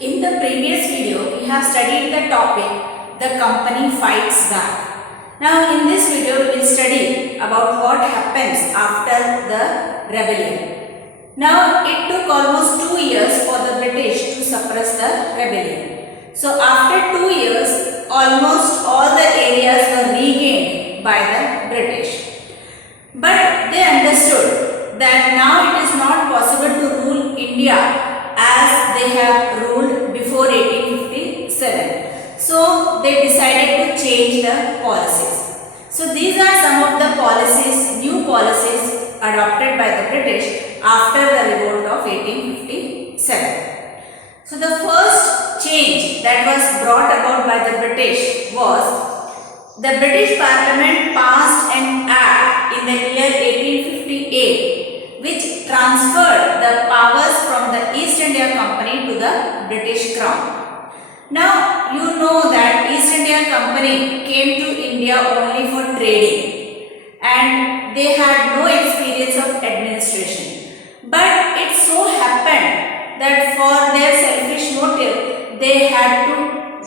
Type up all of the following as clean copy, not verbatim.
In the previous video, we have studied the topic, the company fights back. Now in this video, we will study about what happens after the rebellion. Now it took almost 2 years for the British to suppress the rebellion. So after 2 years, almost all the areas were regained by the British. But they understood that now it is not possible to rule India as they have ruled before 1857. So they decided to change the policies. So these are some of the policies, new policies adopted by the British after the revolt of 1857. So the first change that was brought about by the British was the British Parliament passed an act in the year 1858 which transferred the powers from the East India Company to the British Crown. Now you know that East India Company came to India only for trading and they had no experience of administration. But it so happened that for their selfish motive they had to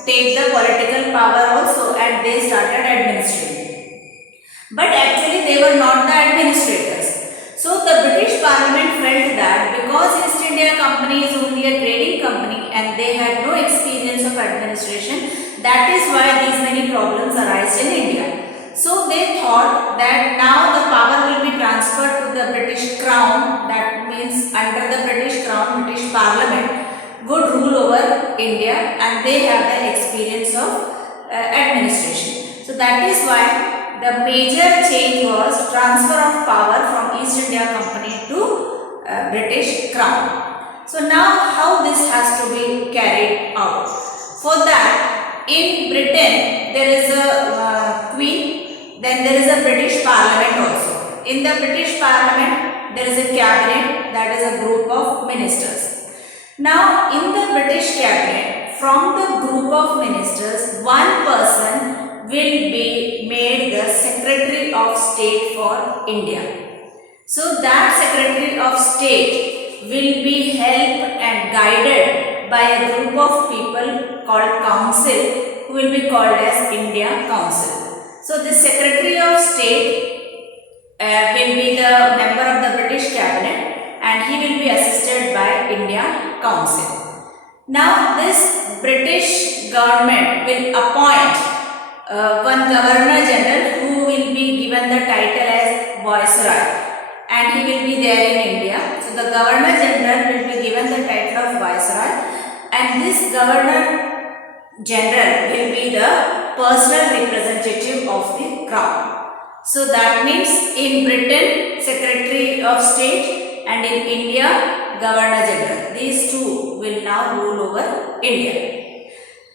take the political power also and they started administrating. But actually they were not the administrators. So the British Parliament felt that because East India Company is only a trading company and they had no experience of administration, that is why these many problems arise in India. So they thought that now the power will be transferred to the British Crown, that means under the British Crown, British Parliament would rule over India and they have the experience of administration. So that is why the major change was transfer of power from East India Company to British Crown. So now how this has to be carried out? For that, in Britain there is a Queen, then there is a British Parliament also. In the British Parliament there is a cabinet, that is a group of ministers. Now in the British cabinet, from the group of ministers, one person will be made the Secretary of State for India. So that Secretary of State will be helped and guided by a group of people called Council, who will be called as India Council. So the Secretary of State will be the member of the British Cabinet and he will be assisted by India Council. Now this British government will appoint one Governor General who will be given the title as Viceroy and he will be there in India. So the Governor General will be given the title of Viceroy and this Governor General will be the personal representative of the Crown. So that means in Britain Secretary of State and in India Governor General. These two will now rule over India.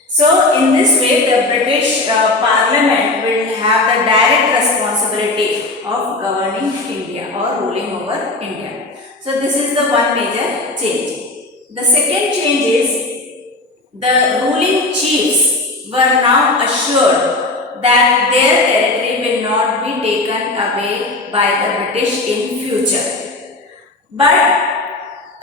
So in this way the British Parliament will have the direct responsibility of governing India or ruling over India. So this is the one major change. The second change is the ruling chiefs were now assured that their territory will not be taken away by the British in future. But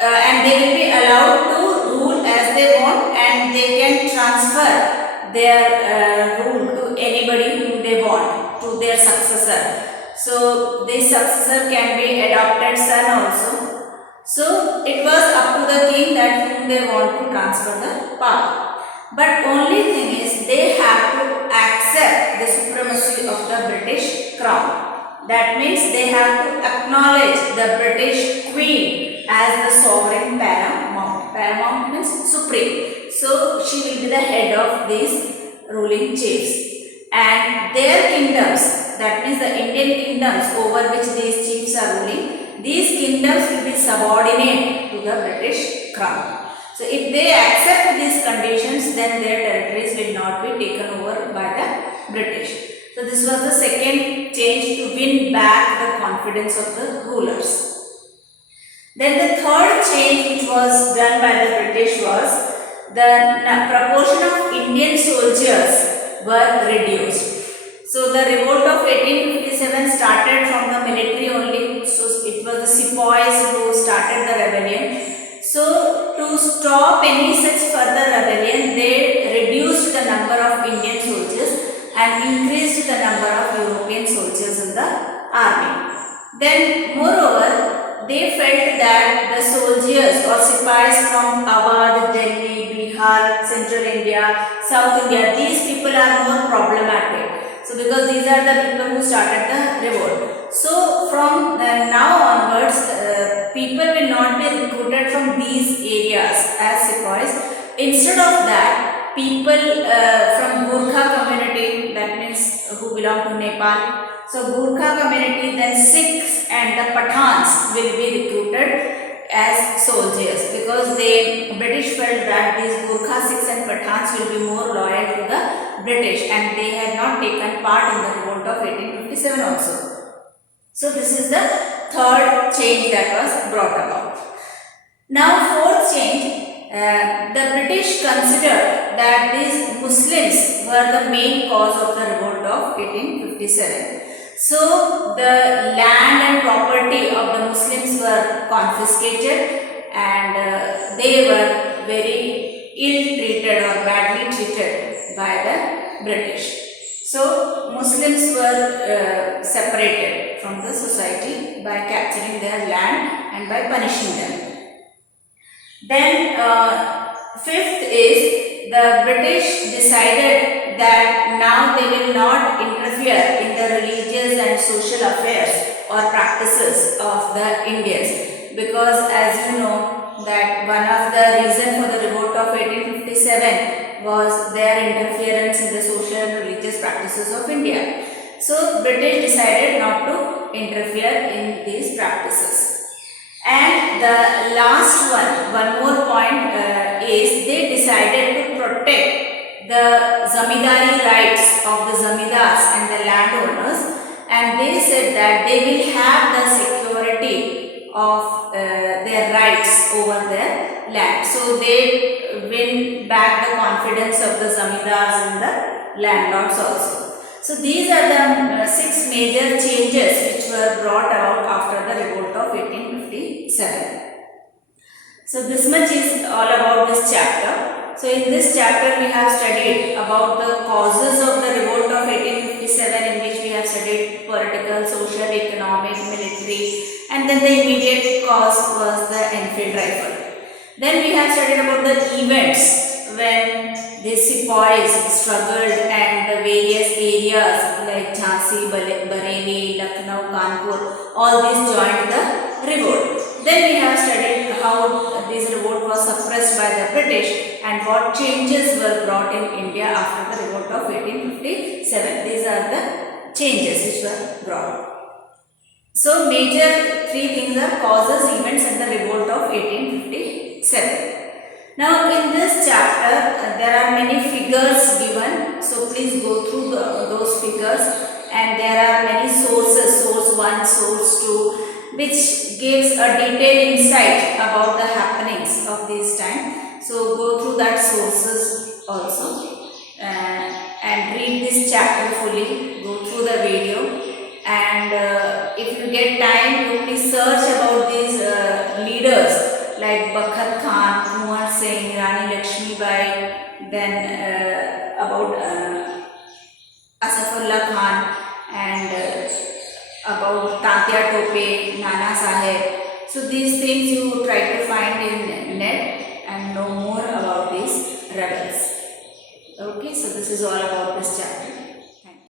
and they will be allowed to rule as they want and they can transfer their rule to anybody whom they want, to their successor. So this successor can be adopted son also. So it was up to the king that whom they want to transfer the power. But only thing is they have to accept the supremacy of the British Crown. That means they have to acknowledge the British Queen as the sovereign paramount. Paramount means supreme. So she will be the head of these ruling chiefs. And their kingdoms, that means the Indian kingdoms over which these chiefs are ruling, these kingdoms will be subordinate to the British Crown. So if they accept these conditions, then their territories will not be taken over by the British. So this was the second change to win back the confidence of the rulers. Then the third change which was done by the British was the proportion of Indian soldiers were reduced. So the revolt of 1857 started from the military only. So it was the sepoys who started the rebellion. So to stop any such further rebellion, they reduced the number of Indian soldiers and increased the number of European soldiers in the army. Then moreover, they felt that the soldiers or sipais from Awadh, Delhi, Bihar, Central India, South India, these people are more problematic. So because these are the people who started the revolt. So from now onwards, people will not be recruited from these areas as sepoys. Instead of that, people from Gurkha community, that means who belong to Nepal. So Gurkha community, then Sikhs and the Pathans will be recruited as soldiers, because the British felt that these Gurkha, Sikhs and Pathans will be more loyal to the British, and they had not taken part in the revolt of 1857 also. So this is the third change that was brought about. Now fourth change, the British considered that these Muslims were the main cause of the revolt of 1857. So the land and property of the Muslims were confiscated, and they were very ill treated or badly treated by the British. So Muslims were separated from the society by capturing their land and by punishing them. Then fifth is, the British decided that now they will not interfere in the religious and social affairs or practices of the Indians, because as you know that one of the reasons for the revolt of 1857 was their interference in the social and religious practices of India. So British decided not to interfere in these practices. And the last one more point is, they decided to protect the zamindari rights of the zamindars and the landowners, and they said that they will have the security of their rights over their land. So they win back the confidence of the zamindars and the landlords also. So these are the 6 major changes which were brought out after the revolt of 1857. So this much is all about this chapter. So in this chapter we have studied about the causes of the revolt of 1857, in which we have studied political, social, economic, military, and then the immediate cause was the Enfield rifle. Then we have studied about the events when the sepoys struggled and the various areas like Jhansi, Bareilly, Lucknow, Kanpur, all these joined the revolt. Then we have studied how this revolt was suppressed by the British and what changes were brought in India after the revolt of 1857. These are the changes which were brought. So major 3 things are causes, events and the revolt of 1857. Now in this chapter there are many figures given, so please go through those figures, and there are many sources, source 1, source 2, which gives a detailed insight about the happenings of this time. So go through that sources also and read this chapter fully, go through the video, and if you get time, you please search about these leaders like Bakhat Khan, Kumar Singh, Rani Lakshmi Bai, then about Asafullah Khan, and about Tatya Tope, Nana Sahib. So these things you try to find in net and know more about these rebels. Okay, so this is all about this chapter.